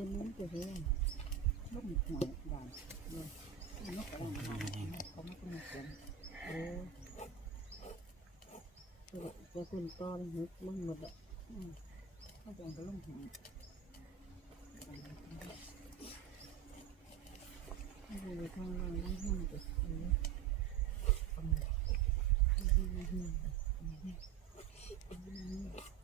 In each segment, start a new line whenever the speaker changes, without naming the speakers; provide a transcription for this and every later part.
trên nó kìa thế này. Bốc một nhỏ đàn rồi nó có đàn đàn có một cái rồi cho quên to lên hết ừ. lông một đợt không còn cái lông thẳng rồi Thank you.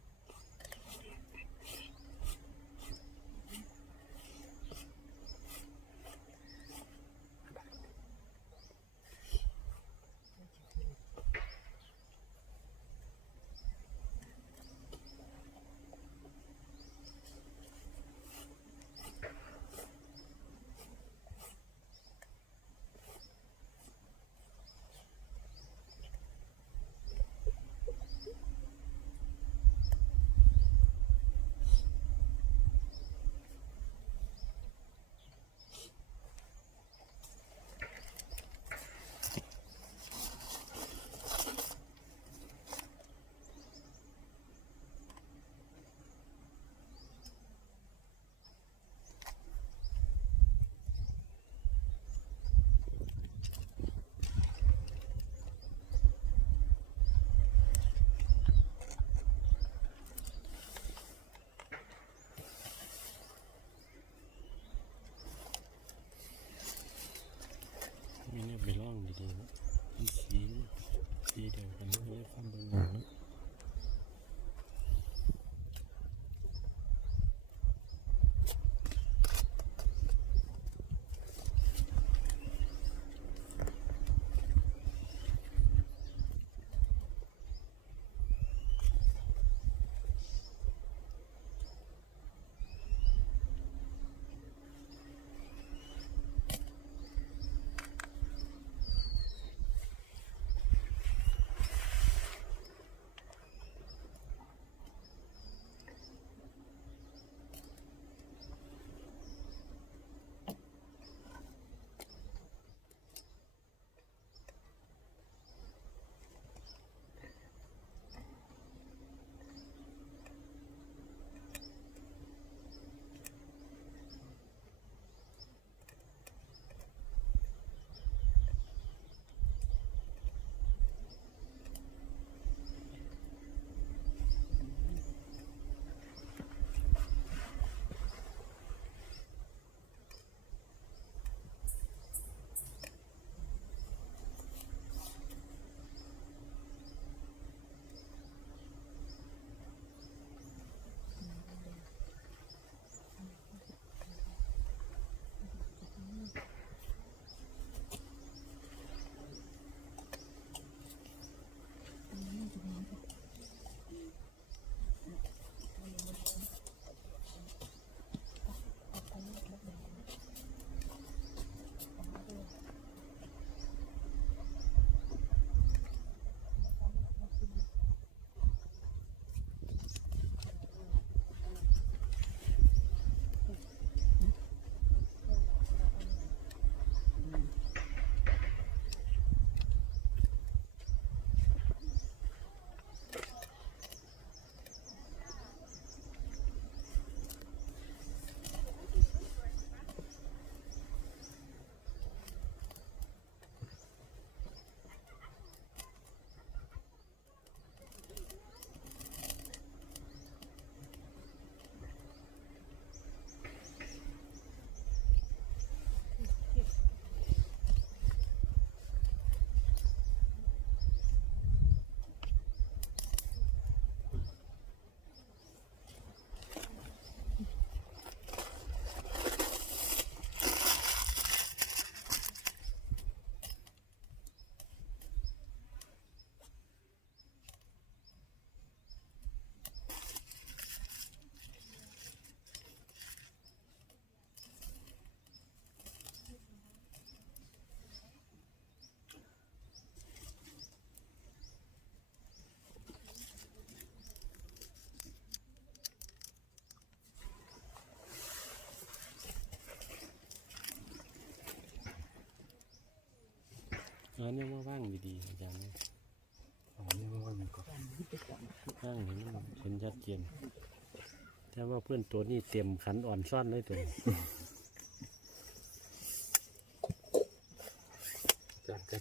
เนี่ยว่าว่างดีๆอาจารย์
เนี่ยว่าว่างดี
กว่า
ว่างนี่มันเห็นชัดเจนแต่ว่าเพื่อนตัวนี้เต็มขันอ่อนซ่อนเลยตัว
จากจะ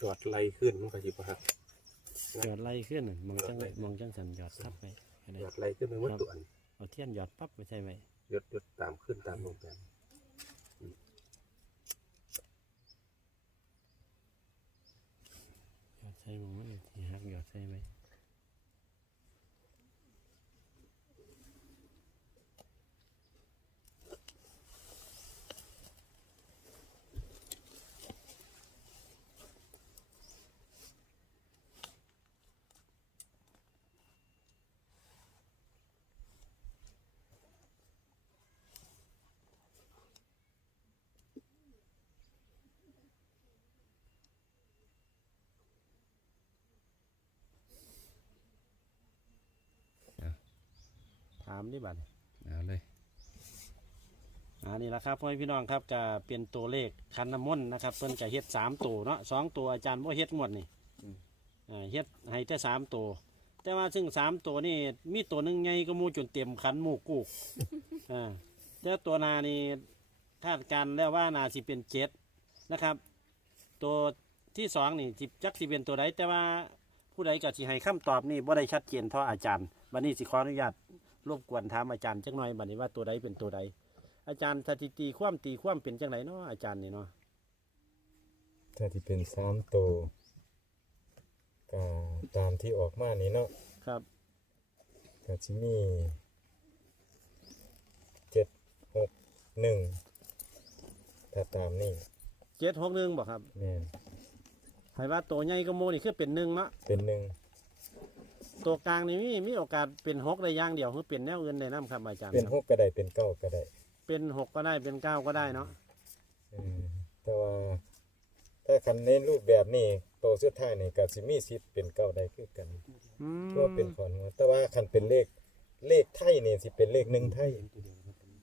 จอดไล่ขึ้นมันก็สิครับ
หยอดไล่ขึ้นมองจังมองจังสันหยอดทับไป
จอดไล่ขึ้นไปวัดตัว
เอาเทียนหยอดปั๊บไม่ใช่ไหมห
ยอดหยอดตามขึ้นตามลง
ไป ใส่มองมันที่หักหยอดใส่ไหมามดิบัด
เอาเลย
อ่านี่แหละครับพ่อพี่น้องครับก็เป็นตัวเลขคันน้ำมนต์นะครับเพิ่นก็เฮ็ดสามตัวเนาะสองตัวอาจารย์บ่เฮ็ดหมดนี่อ่าเฮ็ดให้แต่สามตัวแต่ว่าซึ่งสามตัวนี่มีตัวหนึ่งใหญ่ก็หมูจนเต็มขันหมูกูกอ่าแต่ตัวนานี่คาดการณ์แล้วว่านาสิเป็นเจ็ดนะครับ ตัวที่สองนี่สิจักสิเป็นตัวใดแต่ว่าผู้ใดก็สิให้คำตอบนี่บ่ได้ชัดเจนเท่าอาจารย์บัดนี้สิขออนุญาต รบกวนถามอาจารย์จักหน่อยบัดนี้ว่าตัวใดเป็นตัวใด อาจารย์สถิติความตีความเป็นจังไหนเนาะอาจารย์นี่เนาะ
ถ้าที่เป็นสามตัวก็ตามที่ออกมานี่เนาะ
ครับ
ก็จะมีเจ็ดหกหนึ่งถ้าตามนี่
เจ็ดหกหนึ่งบอกครับ
แม่น
ให้ว่าตัวใหญ่ก็โมนี่คือเป็นหนึ่งเนาะ
เป็นหนึ่ง
ตัวกลางนี่มีมีโอกาสเป็นหกได้อย่างเดียวคือเป็นแนวอื่นได้น้ำครับอาจารย์
เป็น
ค
ห
รับ
กก็ได้เป็นเก้าก็ได้
เป็นหกก็ได้เป็นเก้าก็ได้เนาะ
เออแต่ว่า ถ้าคันในรูปแบบนี้โตวสุดท้ายนี่ก็สิมีสิทธิ์เป็นเก้าได้คือกัน
อืม
เพราะว่าเป็นขอนหัวแต่ว่าคันเป็นเลขเลขไทยนี่สิเป็นเลขหนึ่งไทย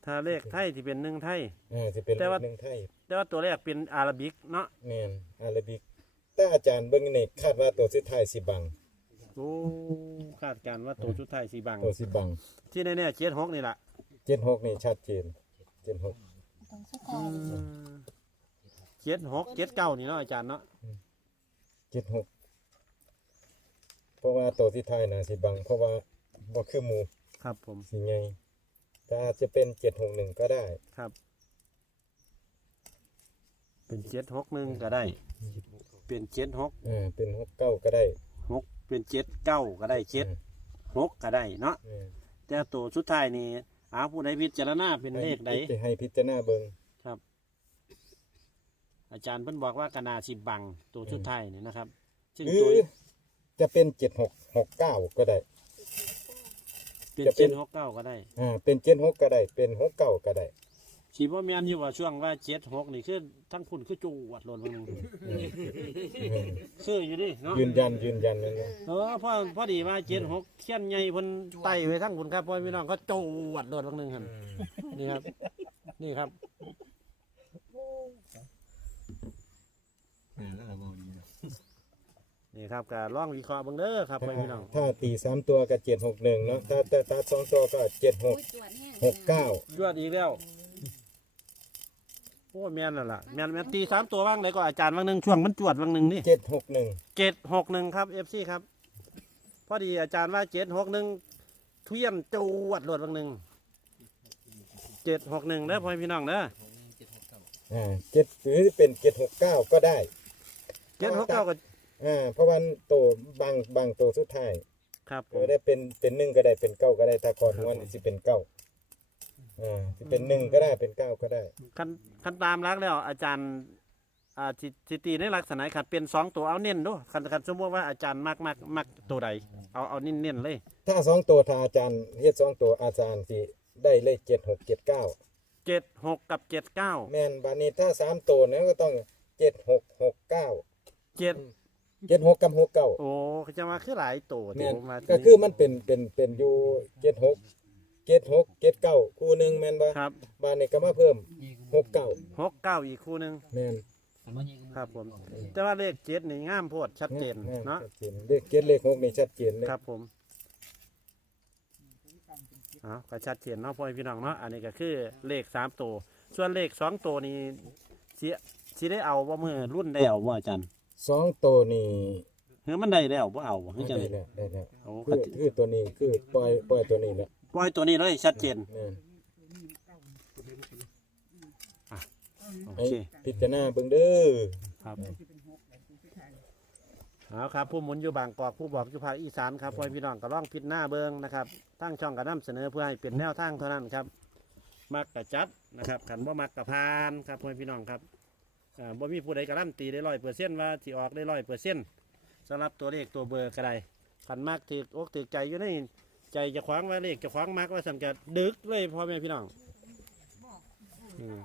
ถ้าเลขไทยที่เป็นหนึ่งไทย
อ่าสิเป็น
แต่
เลข
ว่า
หนึ่งไทย
แต่ว่าตัวแรกเป็นอาราบิกเนาะ
แม่นอาราบิกแต่อาจารย์เบิ่งนี่คาดว่าตัวสุดท้ายสิบัง
โอ้คาดการณ์ว่าตัวชุดไทยสีบัง
ตัวสิบัง
ที่แน่ๆเจ็ดหกนี่แหละ
เจ็ดหกนี่ชัดเจนเจ็ดหก
ต้องสักทายเลย
เจ็ดหกเจ็ดเก้านี่เนาะอาจารย์เนาะ
เจ็ดหกเพราะว่าตัวที่ไทายนะสิบัง เพราะว่าบ่คือหมู
ครับผม
สิไงแต่อาจจะเป็นเจ็ดหกหนึ่งก็ได้
ครับ เป็นเจ็ดหกหนึ่งก็ได้ เป็นเจ็ดหก
อ่าเป็นหกเก้าก็ได้
หก เป็นเจ็ดเก้าก็ได้เจ็ดหกก็ได้เนาะ
อ่า
แต่ตัวสุดท้ายนี่อาผู้ใดพิจารณาเป็นเลขใด
ให้ให้พิจารณาเบิ่ง
ครับ อาจารย์เพิ่นบอกว่ากนาสิบังตัวสุดท้ายนี่นะครับ ซึ่ง
หรื
ตัว
อจะเป็นเจ็ดหกหกเก้าก็ได้
เป็น
จะเป็
เจ็
น
ดหกเก้าก็ได้
อ่าเป็นเจ็ดหกก็ได้ เป็นหกเก้าก็ได้
สีบ่แม่นอยู่ว่าช่วงว่าเจ็ดหกนี่คือทั้งคุณคือจูวัดโลนบางนึง
อืม
คืออยู่ดิเนาะ
ยืนยันยืนยันนั่นนะ
เออพอพอดีว่าเจ็ดหกเขียนใหญ่เพิ่นไต่ไว้ทั้งคุณครับพ่อพี่น้องเขาจูวัดโลนบางนึงหั่นนี่ครับ นี่ครับนี่ครับก็ลองวิเคราะห์เบิ่งเด้อครับพ่อพี่น้อง
ถ้าตีสามตัวก็เจ็ดหกหนึ่งเนาะถ้าแต่ตัดสองตัวก็เจ็ดหกหกเก้า
จวดอีกแล้วโอ้ แม่นแล้วล่ะแม่นแม่นตีสามตัวบ้างเลยก็อาจารย์บางหนึ่งช่วงมันจวดบางหนึ่งนี่
เจ็ดหกหนึ่ง
เจ็ดหกหนึ่งครับเอฟซีครับ พอดีอาจารย์ว่าเจ็ดหกหนึ่งทุเรียนจวดโหลดบางหนึ่งเจ็ดหกหนึ่งเด้อพ่อพี่น้องเด้อ
อ่าเจ็ดหรือเป็นเจ็ดหกเก้าก็ได้
เจ็ดหกเก้าก็
อ่าเพราะวันโตบางบางโตสุดท้าย
ครับผ
ก็
ม
ได้เป็นเป็นหนึ่งก็ได้เป็นเก้าก็ได้ถ้าก่อนวันสิเป็นเก้า อ่าสิเป็นหนึ่งก็ได้เป็นเก้าก็ได้
คันคันตามรักแล้ว อาจารย์อ่าสิสิตีในลักษณะขัดเป็นสองตัวเอาเน้นดูคันคันสมมติว่าอาจารย์มักมักมักตัวใดเอาเอาเน้นเน้นๆเลย
ถ้าสองตัวถ้าอาจารย์เฮ็ดสองตัวอาจารย์สิได้เลขเจ็ดหกเจ็ดเก้า
เจ็ดหกกับเจ็ดเก้า
แม่นบานี้ถ้าสามตัวเนี่ยก็ต้องเจ็ดหกหกเก้า
เจ็ด
เจ็ดหกกับหกเก้า
โอ้จะมาคือหลายตัว
แม่น
ผมว่า
ก็คือมันเป็นเป็นเป็นอยู่เจ็ดหก เจ็ดหกเจ็ดเก้าคู่หนึ่งแม่นบ่
ครับ
บานนี้ก็มาเพิ่มหกเก้า
หกเก้าอีกคู่หนึ่ง
แม่น
ครับผม แต่ว่าเลขเจ็ดนี่งามโพดชัดเจน
แม่
เนาะ
ชัดเจนเลขเจ็ดเลขหกนี่ชัดเจนเลย
ครับผมอ๋อก็ชัดเจนเนาะพ่อแม่พี่น้องเนาะอันนี้ก็คือเลขสามตัวส่วนเลขสองตัวนี้สิสิได้เอาว่ามือรุ่นได้เอาว่าอาจารย์
สองตัวนี่
เฮ้ยมันได้แล้วว่าเอาบ่เฮ้ยจัง
ได้
ได๋
แล้วได้แล้ว
โอ้
คื
ก็
อคือตัวนี้คือปล่อยปล่อยตัวนี้แหละ
ปล่อยตัวนี้เลยชัดเจน
แม่น
โอ
ให้
เค
พิจารณาเบิ่งเด้อ
ครับเอาครับ ผู้หมุนอยู่บางกอกผู้บอกอยู่ภาคอีสานครับพ่อแม่พี่น้องก็ลองพิจารณาเบิ่งนะครับทั้งช่องก็นำเสนอเพื่อให้เป็นแนวทางเท่านั้นครับ มักกะจัดนะครับขันบ่มักกะพานครับพ่อแม่พี่น้องครับอ่าบ่มีผู้ใดการันตีได้ร้อยเปอร์เซ็นต์ว่าสิออกได้ร้อยเปอร์เซ็นต์สำหรับตัวเลขตัวเบอร์ก็ได้ขันมักถือกอกถือใจอยู่ใน ใจจะขวางว่าเลขจะขวางมักว่าสังกัดดึกเลยพ่อแม่พี่น้องอืม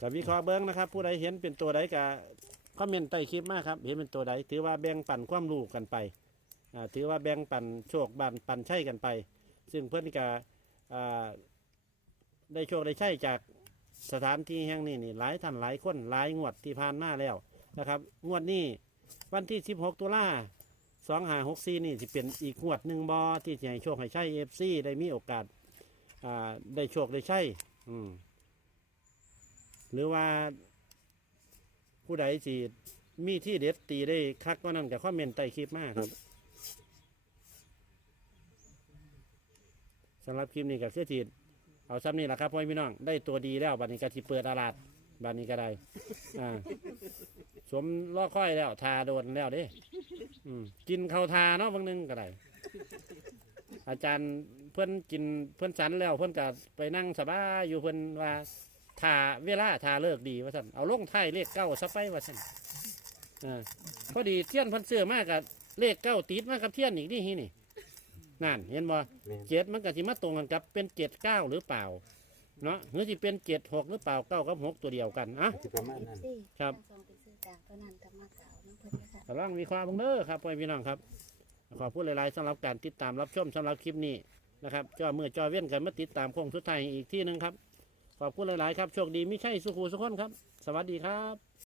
กับวิเคราะห์เบิ้งนะครับ ผู้ใดเห็นเป็นตัวใดก็คอมเมนต์ใต้คลิปมาครับ เห็นเป็นตัวใดถือว่าแบ่งปันความรู้กันไปอ่าถือว่าแบ่งปันโชคบันปันใช่กันไป ซึ่งเพื่อนก็อ่าได้โชคได้ใช่จากสถานที่แห่งนี้นี่หลายท่านหลายคนหลายงวดที่ผ่านมาแล้วนะครับ งวดนี้วันที่ 16 ตุลา สองหาหกซีนี่จะเป็นอีกงวดหนึ่งบอที่จะให้โชคให้ใช่เอฟซีได้มีโอกาสอ่าได้โชคได้ใช่อืมหรือว่าผู้ใดสิมีที่เด็ดตีได้คักก็นั่นกับคอมเมนต์ใต้คลิปมากครับสำหรับคลิปนี้ก็คือทีเอาซ้ำนี่แหละครับพ่อพี่น้อง ได้ตัวดีแล้วบัดนี้ก็ที่เปิดตลาด บัดนี้ก็ได้ อ่าสวมล่อค่อยแล้วทาโดนแล้วเด้อืมกินข้าวทาเนาะบางนึงก็ได้ อาจารย์เพื่อนกินเพื่อนสันแล้วเพื่อนก็ไปนั่งสบายอยู่เพื่อนว่าทาเวลาทาเลิกดีว่าสั่นเอาลงไทายเลขเก้าสไปว่าสั่นอ่าพอดีเทียนเพันเสื้อมากกับเลขเก้าติดมากกับเทียนอีกนี่ฮีนี่นั่น เห็นบ่
แม่น
เจ็ดมันก็สิมาตรงกันกับเป็นเจ็ดเก้าหรือเปล่า เนาะหรือสิเป็นเจ็ดหกหรือเปล่าเก้ากับหกตัวเดียวกันอะ
ที่ประมาณนั้น
ครับ
ส่งไปซื้อจากตัวนั้นกับมาเก่าน้ำเพิ่นนะคะ
กำลังวิเคราะห์เบ้างเด้อครับพ่อพี่น้องครับ ขอพูดหลายๆสำหรับการติดตามรับชมสำหรับคลิปนี้นะครับจอมือจอเว้นกันมาติดตามโค้งสุดท้ายอีกที่หนึ่งครับ ขอบคุณหลายๆครับโชคดีไม่ใช่สุขูสุขคนครับ สวัสดีครับ